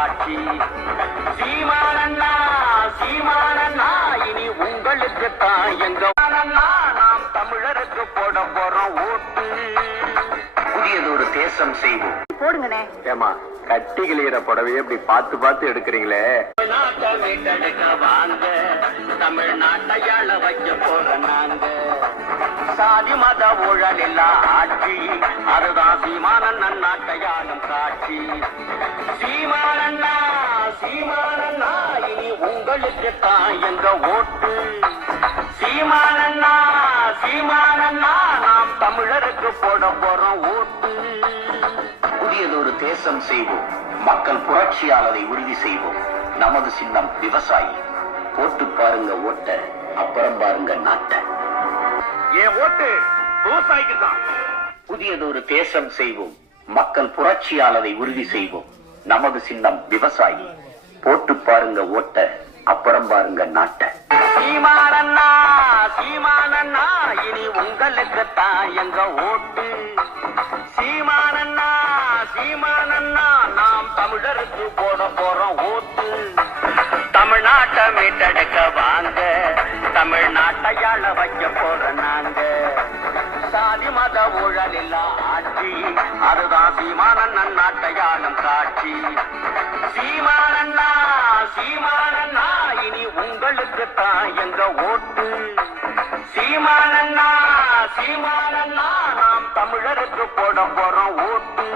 ஆட்சி சீமானண்ணா சீமானண்ணா இனி உங்களுக்கு தான் எங்க நாம் தமிழருக்கு போட போறோம் ஓட்டு. புதியதொரு தேசம் செய்வோம் போடுங்கண்ணே. ஏமா கட்டிகளிட புடவையை இப்படி பார்த்து பார்த்து எடுக்கிறீங்களே. நாட்டை மீட்டெடுக்க வாங்க, தமிழ்நாட்டை ஆள வைக்க போற நாங்க. சாதி மத ஊழல் இல்லா ஆட்சி, அதுதான் சீமானண்ணன் நாட்டையாளும் காட்சி. சீமானண்ணா சீமானண்ணா இனி உங்களுக்கு தான் எங்க ஓட்டு. சீமானண்ணா சீமானண்ணா நாம் தமிழருக்கு போட போறோம் ஓட்டு. புதியதொரு தேசம் செய்வோம், மக்கள் புரட்சியாளரை உறுதி செய்வோம். நமது சின்னம் விவசாயி. போட்டு பாருங்க ஓட்ட, அப்புறம் பாருங்க நாட்டை. ஏன் ஓட்டு விவசாயிக்கு தான். புதியதொரு தேசம் செய்வோம், மக்கள் புரட்சியாளரை உறுதி செய்வோம். நமது சின்னம் விவசாயி. போட்டு பாருங்க ஓட்ட, அப்புறம் பாருங்க நாட்டை. சீமானண்ணா சீமானண்ணா இனி உங்களுக்கு தான் எங்க ஓட்டு. சீமானண்ணா சீமானண்ணா நாம் தமிழருக்கு போட போறோம் ஓட்டு. தமிழ்நாட்டை மீட்டெடுக்க வாங்க, தமிழ்நாட்டையாள வைக்க போற நாங்க. சாதி மத ஊழல் இல்லா ஆட்சி, அதுதான் சீமானண்ணன் நாட்டையாளும் காட்சி. சீமானண்ணா சீமானண்ணா இனி உங்களுக்கு தான் எங்க ஓட்டு. சீமானண்ணா சீமானண்ணா நாம் தமிழருக்கு போட போறோம் ஓட்டு.